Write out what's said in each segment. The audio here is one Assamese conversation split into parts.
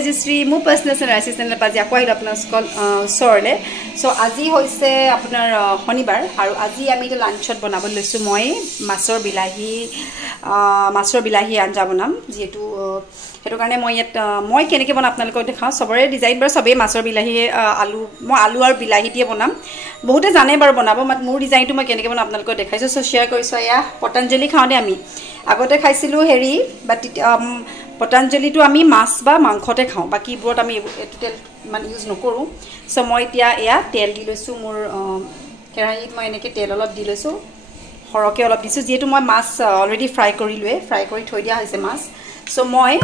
তেজশ্ৰী মোৰ পাৰ্সোনাল এসিস্টেন্ট পাজি আকৌ আহিলো আপোনাৰ ওচৰলে সো আজি হৈছে আপোনাৰ শনিবাৰ আৰু আজি আমি লাঞ্চত বনাব লৈছো মই মাছৰ বিলাহী আঞ্জা বনাম যেটো হেতু কাৰণে মই কেনেকৈ বনাম আপোনালোকক দেখাও সবৰে ডিজাইন বাৰ সবে মাছৰ বিলাহী আলু মই আলু আৰু বিলাহী দিয়ে বনাম বহুতে জানে বাৰ বনাব মোৰ ডিজাইনটো মই কেনেকৈ বনাম আপোনালোকক দেখাইছো সো শেয়াৰ কৰিছো এয়া পতঞ্জলি খাওঁতে আমি আগতে খাইছিলো হেৰি বাট পতঞ্জলিটো আমি মাছ বা মাংসতে খাওঁ বাকি বোৰত আমি তেল মানে ইউজ নকৰো সো মই এতিয়া এয়া তেল দি লৈছো মোৰ কেৰাহীত মই এনেকৈ তেল অলপ দি লৈছো হৰকে অলপ দিছো যেটো মই মাছ অলৰেডি ফ্ৰাই কৰি থৈ দিয়া হৈছে মাছ সো মই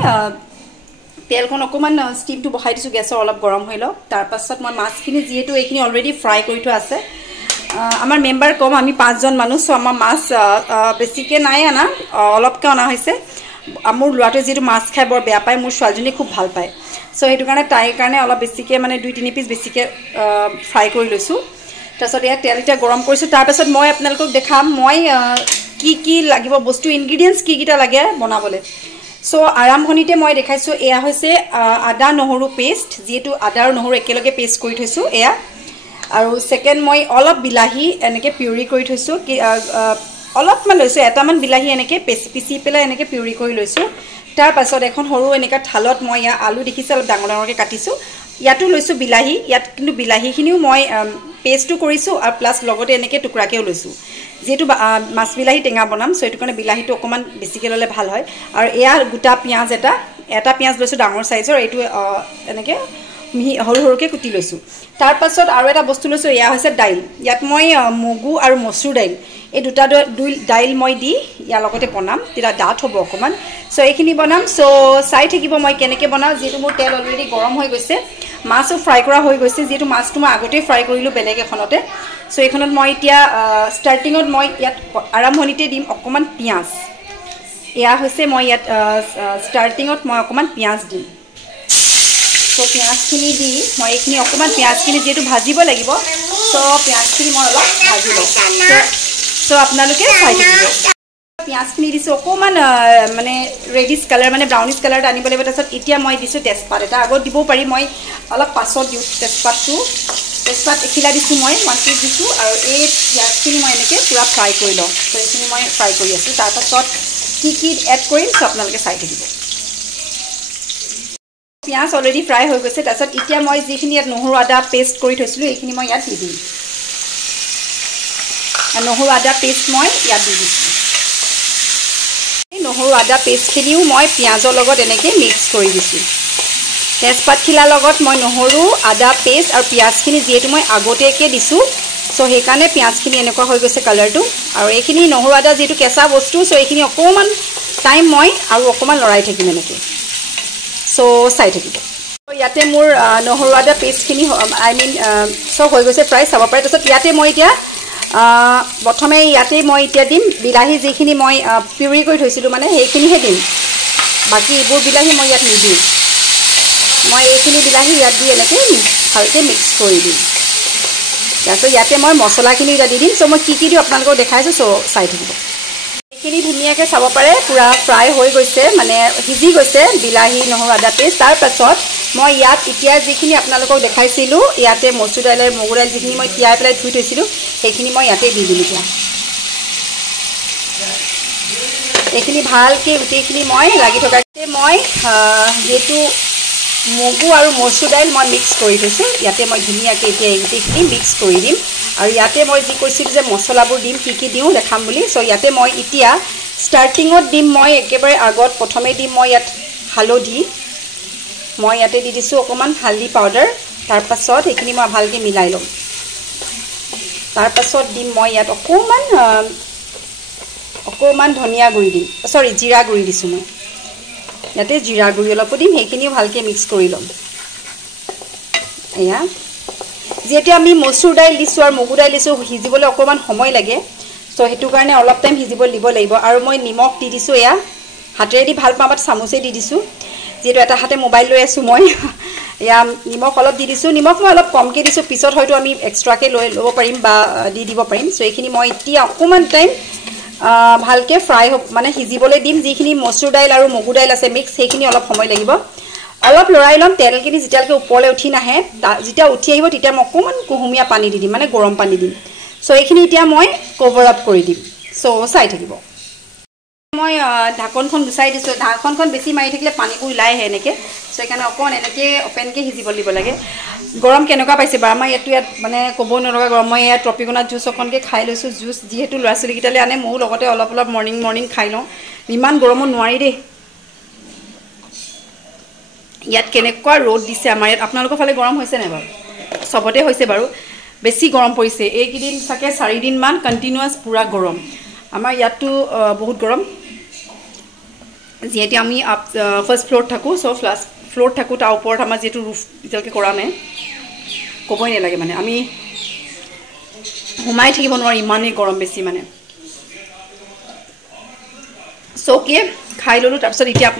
তেলখন অকমান ষ্টিমটো বহাই দিছো গেছৰ অলপ গৰম হৈ লওক তাৰ পাছত মই মাছখিনি যেটো এইখিনি অলৰেডি ফ্ৰাই কৰি থোৱা আছে আমাৰ মেম্বাৰ কম আমি 5 জন মানুহ সো আমাৰ মাছ বেছিকে নাই আনা অলপকে অনা হৈছে মোৰ লুৱাটো যেটো মাছ খাই বৰ বেয়া পায় মোৰ ছোৱালীজনী খুব ভাল পায় সো হেতু কাৰণে তাইৰ কাৰণে অলপ বেছিকে মানে 2-3 পিস বেছিকে ফ্ৰাই কৰি লৈছো তাৰছত ইয়া তেল এটা গৰম কৰিছো তাৰ পাছত মই আপোনালোকক দেখাম মই কি লাগিব বস্তু ইনগ্ৰেডিয়েন্টস কিটা লাগে বনাবলে সো আৰম্ভণিতে মই দেখাইছো এয়া হৈছে আদা নহৰু পেষ্ট যেটো আদা আৰু নহৰু একেলগে পেষ্ট কৰি থৈছো এয়া আৰু সেকেন্ড মই অলপ বিলাহী এনেকে পিউৰি কৰি থৈছো অলপ মান লৈছো এটামান বিলাহী এনেকে পিচি পেলাই এনেকে পিউৰি কৰি লৈছো তাৰ পাছত এখন হৰু এনেকা থালত মই ইয়া আলু দেখিছে অলপ ডাঙৰ ডাঙৰকে কাটিছো ইয়াটো লৈছো বিলাহী ইয়াত কিন্তু বিলাহীখিনিও মই পেষ্টটো কৰিছো আৰু প্লাস লগতে এনেকে টুকুৰাকেও লৈছো যেটো মাছ বিলাহী টেঙা বনাম সো এটো কাৰণে বিলাহীটো অকমান বেছিকে ললে ভাল হয় আৰু এয়া গুটা পিয়াজ এটা পিয়াজ লৈছো ডাঙৰ সাইজৰ এটো এনেকে হৰু হৰুকে কুটি লৈছো তাৰ পাছত আৰু এটা বস্তু লৈছো এয়া হৈছে দাইল ইয়াত মই মগু আৰু মসুৰ দাইল এই দুটা দাইল মই দি ইয়া লগতে বনাম তিৰা ডাঠ হ'ব অকমান সো এইখিনি বনাম সো চাই থাকিব মই কেনেকৈ বনাও যেটো মোৰ তেল অলৰেডি গৰম হৈ গৈছে মাছও ফ্ৰাই কৰা হৈ গৈছে যেটো মাছটো মই আগতে ফ্ৰাই কৰিলো বেলেগ এখনতে সো এখনত মই এতিয়া ষ্টাৰ্টিংত মই ইয়াত আৰম্ভণিতে দিম অকমান পিয়াজ এয়া হৈছে মই ইয়াত ষ্টাৰ্টিংত মই অকমান পিয়াজ দিম সো পিয়াজখিনি দি মই এইখিনি অকমান পিয়াজখিনি যেটো ভাজিব লাগিব সো পিয়াজখিনি মই অলপ ভাজি লওঁ সো আপোনালোকে চাই থাকিব পিয়াজখিনি দিছো অকমান মানে ৰেডিশ কালাৰ মানে ব্ৰাউনিশ কালাৰ আনিব লাগিব তাৰছত এতিয়া মই দিছো তেজপাত এটা আগত দিব পাৰি মই অলপ পাছত দিউ তেজপাত এখিলা দিছো মই 1 পিস দিছো আৰু এই পিয়াজখিনি মই এনেকে পুৰা ফ্ৰাই কৰি লওঁ সো এইখিনি মই ফ্ৰাই কৰি আছো তাৰ পাছত কি এড কৰিম সো আপোনালোকে চাই থাকিব পিয়াজ অলৰেডি ফ্ৰাই হৈ গৈছে তাৰছত এতিয়া মই যিখিনি ইয়াত নহৰু আদা পেষ্ট কৰি থৈছিলো এইখিনি মই ইয়াত দি দিম নহৰু আদা পেষ্ট মই ইয়াত দি দিছো নহৰু আদা পেষ্টখিনিও মই পিয়াজৰ লগত এনেকৈ মিক্স কৰি দিছোঁ তেজপাত খিলাৰ লগত মই নহৰু আদা পেষ্ট আৰু পিয়াজখিনি যেটো মই আগতেকে দিছোঁ সো সেইকাৰণে পিয়াজখিনি এনেকুৱা হৈ গৈছে কালাৰটো আৰু এইখিনি নহৰু আদা যেটো কেঁচা বস্তু সো এইখিনি অকমান টাইম মই আৰু অকমান লৰাই থাকিম এনেকৈ সো চাই থাকিব ইয়াতে মোৰ নহৰু আদা পেষ্টখিনি আই মিন সব হৈ গৈছে প্ৰায় চাব পাৰে তাৰছত ইয়াতে মই এতিয়া প্ৰথমে ইয়াতে মই এতিয়া দিম বিলাহী যিখিনি মই পিউৰি কৰি থৈছিলো মানে সেইখিনিহে দিম বাকি ইবোৰ বিলাহী মই ইয়াত নিদিম মই এইখিনি বিলাহী ইয়াত দি এনেকৈ ভালকৈ মিক্স কৰি দিম তাৰপিছত ইয়াতে মই মছলাখিনি এতিয়া দি দিম সো মই কি দিওঁ আপোনালোকক দেখাইছো সো চাই থাকিব এইখিনি ধুনীয়াকৈ চাব পাৰে পুৰা ফ্ৰাই হৈ গৈছে মানে সিজি গৈছে বিলাহী নহৰু আদা পেষ্ট তাৰ পাছত মই ইয়াত এতিয়া যিখিনি আপোনালোকক দেখাইছিলো ইয়াতে মসুৰ দাইল আৰু মগু দাইল যিখিনি মই তিয়াই পেলাই ধুই থৈছিলো সেইখিনি মই ইয়াতে দি দিম এতিয়া এইখিনি ভালকৈ গোটেইখিনি মই লাগি থকাতে মই যেটো মগু আৰু মসুৰ দাইল মই মিক্স কৰি থৈছো ইয়াতে মই ধুনীয়াকৈ এতিয়া এই গোটেইখিনি মিক্স কৰি দিম আৰু ইয়াতে মই যি কৈছিলো যে মছলাবোৰ দিম কি দিওঁ দেখাম বুলি সো ইয়াতে মই এতিয়া ষ্টাৰ্টিংত দিম মই একেবাৰে আগত প্ৰথমে দিম মই ইয়াত হালধি মই ইয়াতে দি দিছো অকমান হালধি পাউডাৰ তাৰ পাছত এইখিনি মই ভালকৈ মিলাই লম তাৰ পাছত দিম মই ইয়াত অকমান ধনিয়া গুৰি দিম সৰি জিৰা গুৰি দিছো মই ইয়াতে জিৰা গুৰি অলপ দিম সেইখিনিও ভালকৈ মিক্স কৰি লম এয়া যেটো আমি মসুৰ দাইল দিছো আৰু মগু দাইল দিছো হিজিবলৈ অকমান সময় লাগে সো হেতু কাৰণে অলপ টাইম হিজিব দিব লাগিব আৰু মই নিমখ দি দিছো এয়া হাতেৰে দি ভাল পাবাত চামুচে দি দিছো যেটো এটা হাতে মোবাইল লৈ আছো মই এয়া নিমখ অলপ দি দিছো নিমখ মই অলপ কমকে দিছো পিছত হয়তো আমি এক্সট্ৰাকে লৈ ল'ব পাৰিম বা দি দিব পাৰিম সো এইখিনি মই এতিয়া অকমান টাইম ভালকে ফ্ৰাই মানে হিজিবলৈ দিম যিখিনি মসুৰ দাইল আৰু মগু দাইল আছে মিক্স সেইখিনি অলপ সময় লাগিব অলপ লৰাই ল'ম তেলখিনি যেতিয়ালৈকে ওপৰলৈ উঠি নাহে যেতিয়া উঠি আহিব তেতিয়া মই অকণমান কুহুমীয়া পানী দি দিম মানে গৰম পানী দিম চ' এইখিনি এতিয়া মই কভাৰ আপ কৰি দিম চ' চাই থাকিব মই ঢাকনখন গুচাই দিছোঁ ঢাকনখন বেছি মাৰি থাকিলে পানীবোৰ ওলাই আহে এনেকৈ চ' সেইকাৰণে অকণ এনেকৈ অপেনকৈ সিজিব দিব লাগে গৰম কেনেকুৱা পাইছে বাৰু আমাৰ ইয়াত মানে ক'ব নলগা গৰম মই ইয়াত ট্ৰপিকোনা জুচ অকণকৈ খাই লৈছোঁ জুচ যিহেতু ল'ৰা ছোৱালীকেইটালৈ আনে ময়ো লগতে অলপ মৰ্ণিং খাই লওঁ ইমান গৰমত নোৱাৰি দেই ইয়াত কেনেকুৱা ৰ'দ দিছে আমাৰ ইয়াত আপোনালোকৰ ফালে গৰম হৈছে নাই বাৰু চবতে হৈছে বাৰু বেছি গৰম পৰিছে এইকেইদিন চাগে 4 দিনমান কণ্টিনিউৱাছ পূৰা গৰম আমাৰ ইয়াততো বহুত গৰম যিহেতু আমি ফাৰ্ষ্ট ফ্ল'ৰত থাকোঁ চ' ফাৰ্ষ্ট ফ্ল'ৰত থাকোঁ তাৰ ওপৰত আমাৰ যিহেতু ৰুফ এতিয়ালৈকে কৰা নাই ক'বই নালাগে মানে আমি সোমাই থাকিব নোৱাৰোঁ ইমানেই গৰম বেছি মানে চ' অ'কে খাই ল'লোঁ তাৰপিছত এতিয়া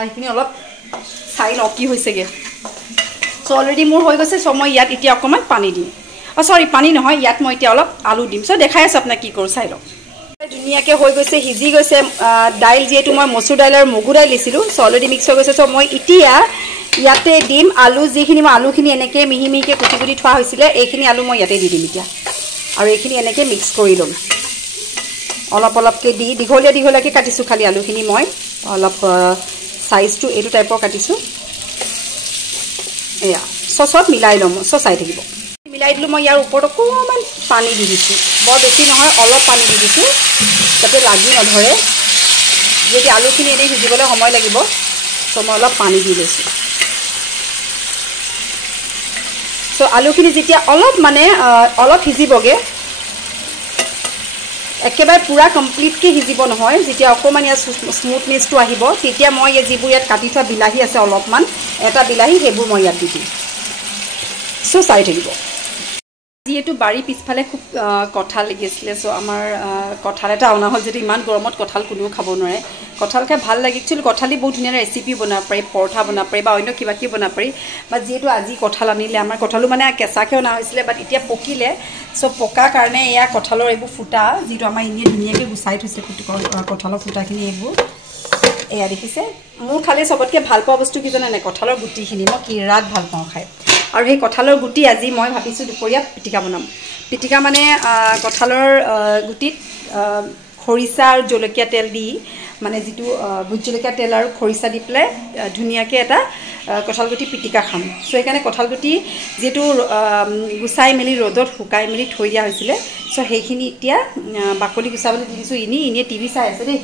সেইখিনি অলপ চাই লওঁ কি হৈছেগৈ চ' অলৰেডি মোৰ হৈ গৈছে চ' মই ইয়াত এতিয়া অকণমান পানী দিম চৰি পানী নহয় ইয়াত মই এতিয়া অলপ আলু দিম চ' দেখাই আছোঁ আপোনাক কি কৰোঁ চাই লওক ধুনীয়াকৈ হৈ গৈছে সিজি গৈছে দাইল যিহেতু মই মচুৰ দাইল আৰু মগু দাইল দিছিলোঁ চ' অলৰেডি মিক্স হৈ গৈছে চ' মই এতিয়া ইয়াতে দিম আলু যিখিনি মই আলুখিনি এনেকৈ মিহি মিহিকৈ কুটি কুটি থোৱা হৈছিলে এইখিনি আলু মই ইয়াতে দি দিম এতিয়া আৰু এইখিনি এনেকৈ মিক্স কৰি ল'ম অলপকৈ দি দীঘলীয়াকৈ কাটিছোঁ খালি আলুখিনি মই অলপ সাইজটো এইটো টাইপৰ কাটিছোঁ এয়া চচত মিলাই ল'ম চ' চাই থাকিব মিলাই দিলোঁ মই ইয়াৰ ওপৰত অকণমান পানী দি দিছোঁ বৰ বেছি নহয় অলপ পানী দি দিছোঁ যাতে লাগি নধৰে যদি আলুখিনি এনেই সিজিবলৈ সময় লাগিব চ' মই অলপ পানী দি লৈছোঁ চ' আলুখিনি যেতিয়া অলপ সিজিবগৈ একেবাৰে পূৰা কমপ্লিটকৈ সিজিব নহয় যেতিয়া অকণমান ইয়াত স্মুথনেছটো আহিব তেতিয়া মই যিবোৰ ইয়াত কাটি থোৱা বিলাহী আছে অলপমান এটা বিলাহী সেইবোৰ মই ইয়াত দি দিম চ' চাই থাকিব যিহেতু বাৰী পিছফালে খুব কঁঠাল লাগি আছিলে চ' আমাৰ কঁঠাল এটা অনা হ'ল যদি ইমান গৰমত কঁঠাল কোনেও খাব নোৱাৰে কঁঠাল খাই ভাল লাগে একচুৱেলি কঁঠাল দি বহুত ধুনীয়া ৰেচিপি বনাব পাৰি পৰঠা বনাব পাৰি বা অন্য কিবা কিবি বনাব পাৰি বা যিহেতু আজি কঁঠাল আনিলে আমাৰ কঁঠালো মানে কেঁচাকৈ অনা হৈছিলে বাট এতিয়া পকিলে চ' পকাৰ কাৰণে এয়া কঁঠালৰ এইবোৰ ফুটা যিটো আমাৰ এনেই ধুনীয়াকৈ গুচাই থৈছে কঁঠালৰ ফুটাখিনি এইবোৰ এয়া দেখিছে মোৰ খালি চবতকৈ ভাল পোৱা বস্তু কি জানে নাই কঁঠালৰ গুটিখিনি মই বিৰাট ভাল পাওঁ খাই আৰু সেই কঁঠালৰ গুটি আজি মই ভাবিছোঁ দুপৰীয়া পিটিকা বনাম পিটিকা মানে কঁঠালৰ গুটিত খৰিচা আৰু জলকীয়া তেল দি মানে যিটো ভোট জলকীয়া তেল আৰু খৰিচা দি পেলাই ধুনীয়াকৈ এটা কঁঠাল গুটি পিটিকা খাম চ' সেইকাৰণে কঁঠাল গুটি যিহেতু গুচাই মেলি ৰ'দত শুকাই মেলি থৈ দিয়া হৈছিলে চ' সেইখিনি এতিয়া বাকলি গুচাবলৈ দি দিছোঁ এনেই টিভি চাই আছে দেই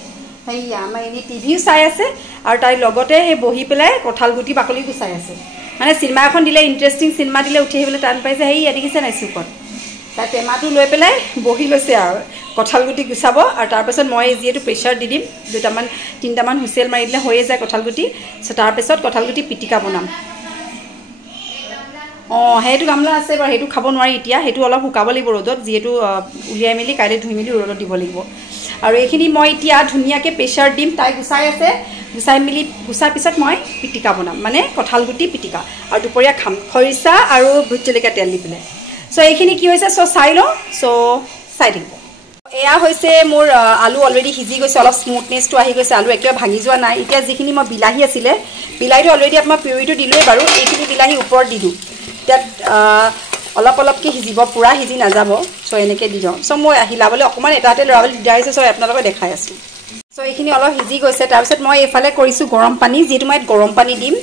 সেয়া আমাৰ এনেই টিভিও চাই আছে আৰু তাইৰ লগতে সেই বহি পেলাই কঁঠাল গুটি বাকলি গুচাই আছে মানে চিনেমা এখন দিলে ইণ্টাৰেষ্টিং চিনেমা দিলে উঠি আহিবলৈ টান পাইছে সেই দেখিছে নাই চুকত তাই টেমাটো লৈ পেলাই বহি লৈছে আৰু কঁঠাল গুটি গুচাব আৰু তাৰপিছত মই যিহেতু প্ৰেছাৰ দি দিম 2-3টামান হুইচেল মাৰি দিলে হৈয়ে যায় কঁঠাল গুটি চ' তাৰপিছত কঁঠাল গুটি পিটিকা বনাম সেইটো গামলা আছে বাৰু সেইটো খাব নোৱাৰি এতিয়া সেইটো অলপ শুকাব লাগিব ৰ'দত যিহেতু উলিয়াই মেলি কাইলৈ ধুই মেলি ৰ'দত দিব লাগিব আৰু এইখিনি মই এতিয়া ধুনীয়াকৈ প্ৰেছাৰ দিম তাই গুচাই আছে গুচাৰ পিছত মই পিটিকা বনাম মানে কঁঠাল গুটি পিটিকা আৰু দুপৰীয়া খাম খৰিচা আৰু ভোট জলকীয়া তেল দি পেলাই চ' এইখিনি কি হৈছে চ' চাই লওঁ চ' চাই থাকিব এয়া হৈছে মোৰ আলু অলৰেডি সিজি গৈছে অলপ স্মুথনেছটো আহি গৈছে আলু একেবাৰে ভাঙি যোৱা নাই এতিয়া যিখিনি মই বিলাহী আছিলে বিলাহীটো অলৰেডি আপোনাৰ পিউৰিটো দিলোৱেই বাৰু এইখিনি বিলাহী ওপৰত দি দিওঁ তাত অলপকৈ সিজিব পূৰা সিজি নাযাব চ' এনেকৈ দি দিওঁ চ' মই হিলাবলৈ অকণমান এটাতে লৰাবলৈ দিগদাৰ হৈছে চ' আপোনালোকে দেখাই আছোঁ চ' এইখিনি অলপ সিজি গৈছে তাৰপিছত মই এইফালে কৰিছোঁ গৰম পানী যিহেতু মই ইয়াত গৰম পানী দিম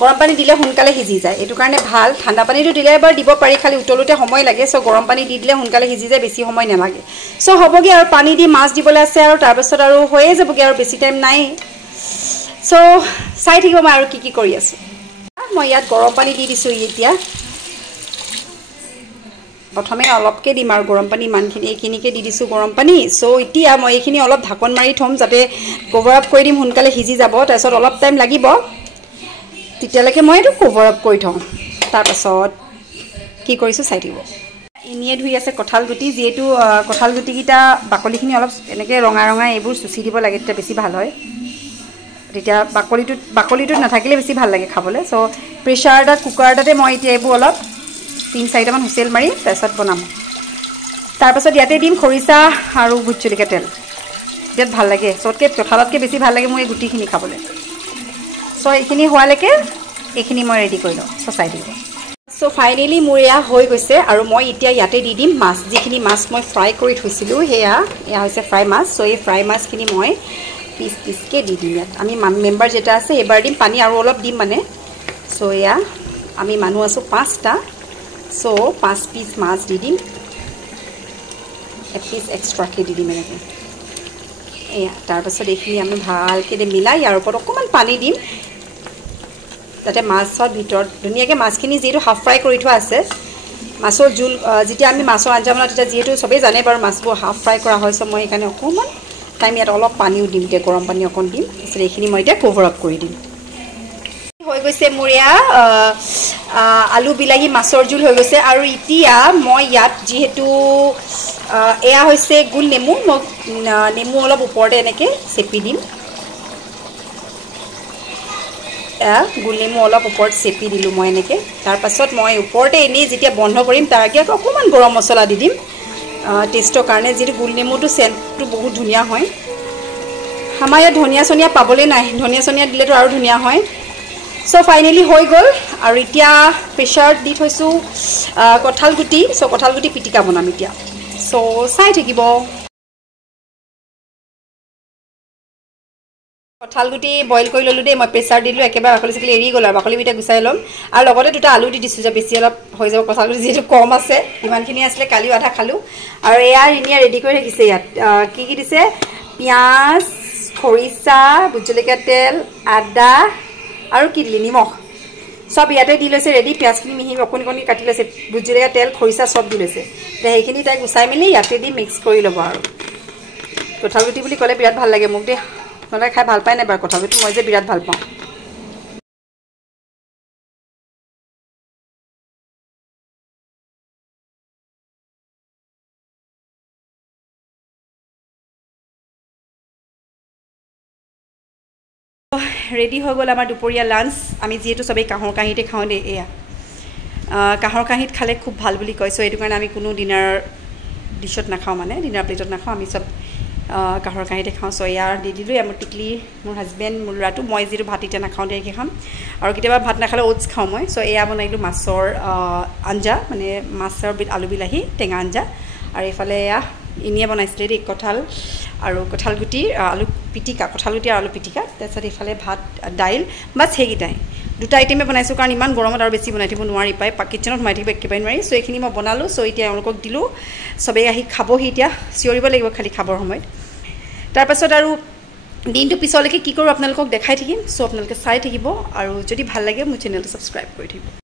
গৰম পানী দিলে সোনকালে সিজি যায় এইটো কাৰণে ভাল ঠাণ্ডা পানীটো দিলে এবাৰ দিব পাৰি খালি উতলোতে সময় লাগে চ' গৰম পানী দি দিলে সোনকালে সিজি যায় বেছি সময় নালাগে চ' হ'বগৈ আৰু পানী দি মাছ দিবলৈ আছে আৰু তাৰপিছত আৰু হৈয়ে যাবগৈ আৰু বেছি টাইম নাই চ' চাই থাকিব মই আৰু কি কৰি আছোঁ মই ইয়াত গৰম পানী দি দিছোঁ এতিয়া প্ৰথমে অলপকৈ দিম আৰু গৰম পানী ইমানখিনি এইখিনিকে দি দিছোঁ গৰম পানী চ' এতিয়া মই এইখিনি অলপ ঢাকন মাৰি থ'ম যাতে কভাৰ আপ কৰি দিম সোনকালে সিজি যাব তাৰপিছত অলপ টাইম লাগিব তেতিয়ালৈকে মই এইটো কভাৰ আপ কৰি থওঁ তাৰপাছত কি কৰিছোঁ চাই থাকিব এনেয়ে ধুই আছে কঁঠাল গুটি যিহেতু কঁঠাল গুটিকেইটা বাকলিখিনি অলপ এনেকৈ ৰঙা এইবোৰ চুচি দিব লাগে তেতিয়া বেছি ভাল হয় তেতিয়া বাকলিটোত নাথাকিলে বেছি ভাল লাগে খাবলৈ চ' প্ৰেছাৰ এটাত কুকাৰ এটাতে মই এতিয়া এইবোৰ অলপ 3-4টামান হুইচেল মাৰি তাৰপিছত বনাম তাৰপাছত ইয়াতে দিম খৰিচা আৰু ভোট জলকীয়া তেল ইয়াত ভাল লাগে চবতকৈ কঁঠালতকৈ বেছি ভাল লাগে মোৰ এই গুটিখিনি খাবলৈ চ' এইখিনি হোৱালৈকে এইখিনি মই ৰেডি কৰি লওঁ চাই দিব সো ফাইনালি মোৰ এয়া হৈ গৈছে আৰু মই এতিয়া ইয়াতে দি দিম মাছ যিখিনি মাছ মই ফ্ৰাই কৰি থৈছিলোঁ এয়া হৈছে ফ্ৰাই মাছ সো এই ফ্ৰাই মাছখিনি মই পিচ পিচকৈ দি দিম ইয়াত আমি মেম্বাৰ যেটা আছে এবাৰ দিম পানী আৰু অলপ দিম মানে সো এয়া আমি মানুহ আছোঁ 5টা সো 5 পিচ মাছ দি দিম পিচ এক্সট্ৰাকৈ দি দিম এনেকৈ এয়া তাৰপাছত এইখিনি আমি ভালকৈ মিলাই ইয়াৰ ওপৰত অকণমান পানী দিম যাতে মাছৰ ভিতৰত ধুনীয়াকৈ মাছখিনি যিহেতু হাফ ফ্ৰাই কৰি থোৱা আছে মাছৰ জোল যেতিয়া আমি মাছৰ আঞ্জা বনাওঁ তেতিয়া যিহেতু চবেই জানে বাৰু মাছবোৰ হাফ ফ্ৰাই কৰা হয় মই সেইকাৰণে অকণমান টাইম ইয়াত অলপ পানীও দিম এতিয়া গৰম পানী অকণ দিম তাৰপিছত এইখিনি মই এতিয়া কভাৰ আপ কৰি দিম হৈ গৈছে মোৰ এয়া আলু বিলাহী মাছৰ জোল হৈ গৈছে আৰু এতিয়া মই ইয়াত যিহেতু এয়া হৈছে গোল নেমু মই নেমু অলপ ওপৰতে এনেকৈ চেপি দিম গোল নেমু অলপ ওপৰত চেপি দিলোঁ মই এনেকৈ তাৰপাছত মই ওপৰতে এনেই যেতিয়া বন্ধ কৰিম তাৰ আগে অকণমান গৰম মছলা দি দিম টেষ্টৰ কাৰণে যিহেতু গোল নেমুটো চেণ্টটো বহুত ধুনীয়া হয় আমাৰ ইয়াত ধনিয়া চনিয়া পাবলৈ নাই ধনিয়া চনিয়া দিলেতো আৰু ধুনীয়া হয় সো ফাইনেলি হৈ গ'ল আৰু এতিয়া প্ৰেছাৰত দি থৈছোঁ কঁঠাল গুটি সো কঁঠাল গুটি পিটিকা বনাম এতিয়া সো চাই থাকিব কঁঠাল গুটি বইল কৰি ল'লোঁ দেই মই প্ৰেছাৰ দিলোঁ একেবাৰে বাকলি চাকলি এৰি গ'ল আৰু বাকলিকেইটা গুচাই ল'ম আৰু লগতে 2টা আলু দি দিছোঁ যে বেছি অলপ হৈ যাব কঁঠাল গুটি যিহেতু কম আছে ইমানখিনি আছিলে কালিও আধা খালোঁ আৰু এয়া ৰিনিয়া ৰেডি কৰি ৰাখিছে ইয়াত কি দিছে পিঁয়াজ খৰিচা ভোট জলকীয়া তেল আদা আৰু কি দিলে নিমখ সব ইয়াতে দি লৈছে ৰেডি পিঁয়াজখিনি মিহি অকণি অকণি কাটি লৈছে ভোট জলকীয়া তেল খৰিচা সব দি লৈছে এতিয়া সেইখিনি তাই গুচাই মেলি ইয়াতে দি মিক্স কৰি ল'ব আৰু কঁঠাল গুটি বুলি ক'লে বিৰাট ভাল লাগে মোক দেই আপোনালোকে খাই ভাল পায় নাই বাৰু কঁঠাল গুটি মই যে বিৰাট ভাল পাওঁ ৰেডি হৈ গ'ল আমাৰ দুপৰীয়া লাঞ্চ আমি যিহেতু চবেই কাঁহৰ কাঁহীতে খাওঁ দেই এয়া কাঁহৰ কাঁহীত খালে খুব ভাল বুলি কয় চ' এইটো কাৰণে আমি কোনো ডিনাৰ ডিছত নাখাওঁ মানে ডিনাৰ প্লেটত নাখাওঁ আমি চব কাঁহৰ কাঁহীতে খাওঁ চ' এয়া দি দিলোঁ মোৰ টিকলি মোৰ হাজবেণ্ড মোৰ ল'ৰাটো মই যিহেতু ভাত এতিয়া নাখাওঁ দেৰিকৈ খাম আৰু কেতিয়াবা ভাত নাখালে অ'টছ খাওঁ মই চ' এয়া বনাইলোঁ মাছৰ আঞ্জা মানে মাছৰ আলু বিলাহী টেঙা আঞ্জা আৰু এইফালে এয়া ইনিয়ে বনাইছিলে দেই কঁঠাল আৰু কঁঠাল গুটিৰ আলু পিটিকা কঁঠাল গুটি আৰু আলু পিটিকা তাৰপিছত এইফালে ভাত দাইল বাছ সেইকেইটাই 2টা আইটেমে বনাইছোঁ কাৰণ ইমান গৰমত আৰু বেছি বনাই থাকিব নোৱাৰি পাই কিটচেনত সোমাই থাকিব একেবাৰে নোৱাৰি চ' এইখিনি মই বনালোঁ চ' এতিয়া এওঁলোকক দিলোঁ চবেই আহি খাবহি এতিয়া চিঞৰিব লাগিব খালি খাবৰ সময়ত তাৰপাছত আৰু দিনটো পিছলৈকে কি কৰোঁ আপোনালোকক দেখাই থাকিম চ' আপোনালোকে চাই থাকিব আৰু যদি ভাল লাগে মোৰ চেনেলটো ছাবস্ক্ৰাইব কৰি থাকিব